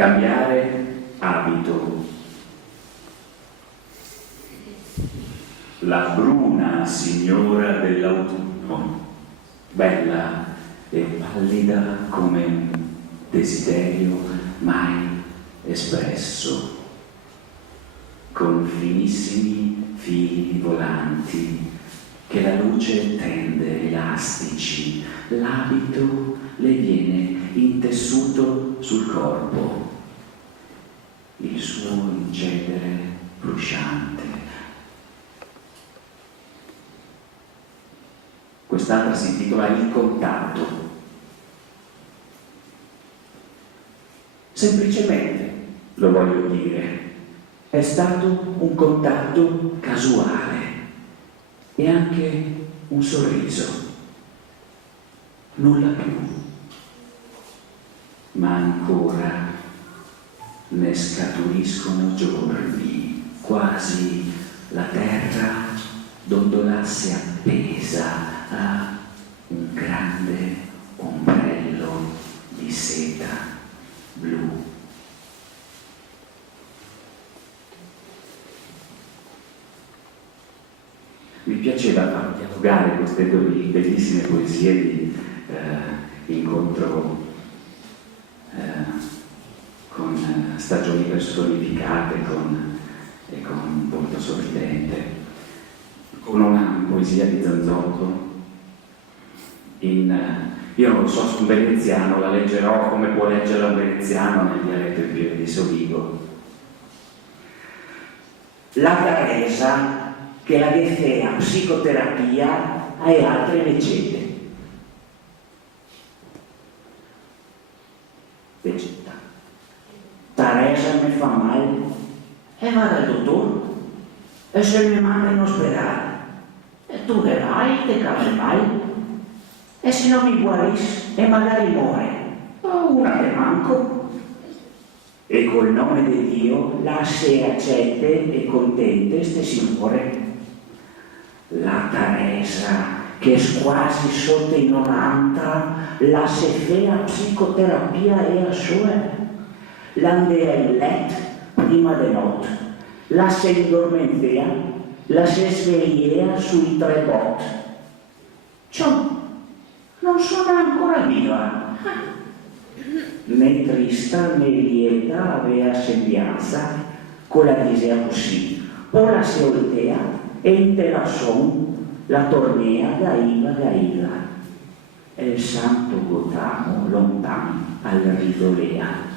Cambiare abito. La bruna signora dell'autunno, bella e pallida come un desiderio mai espresso, con finissimi fili volanti che la luce tende elastici, l'abito le viene intessuto sul corpo, il suo incedere frusciante. Quest'altra si intitola Il contatto. Semplicemente, lo voglio dire, è stato un contatto casuale e anche un sorriso. Nulla più. Ma ancora ne scaturiscono giorni, quasi la terra dondolasse appesa a un grande ombrello di seta blu. Mi piaceva far dialogare queste due bellissime poesie di incontro con stagioni personificate e con un volto sorridente, con una poesia di Zanzotto io non lo so su un veneziano, la leggerò come può leggerla un veneziano nel dialetto di Sovigo. La Teresa che la faceva psicoterapia e altre leggende. Vegeta. Teresa mi fa male e vado al dottore e se mi manda in ospedale e tu che vai, te cade mai e se non mi guarisci e magari muore una che manco e col nome di Dio la se accette e contente ste signore. La Teresa che è quasi sotto i 90 la se fea psicoterapia e a sua l'andea in letto prima di notte, la se indormentea, la se svegliea sui 3 bot. Ciò non sono ancora viva, né trista né lieta aveva sembianza, con la disea così, o la se oltea e in la son la tornea gaiva e il santo Gotamo lontan al ridolea.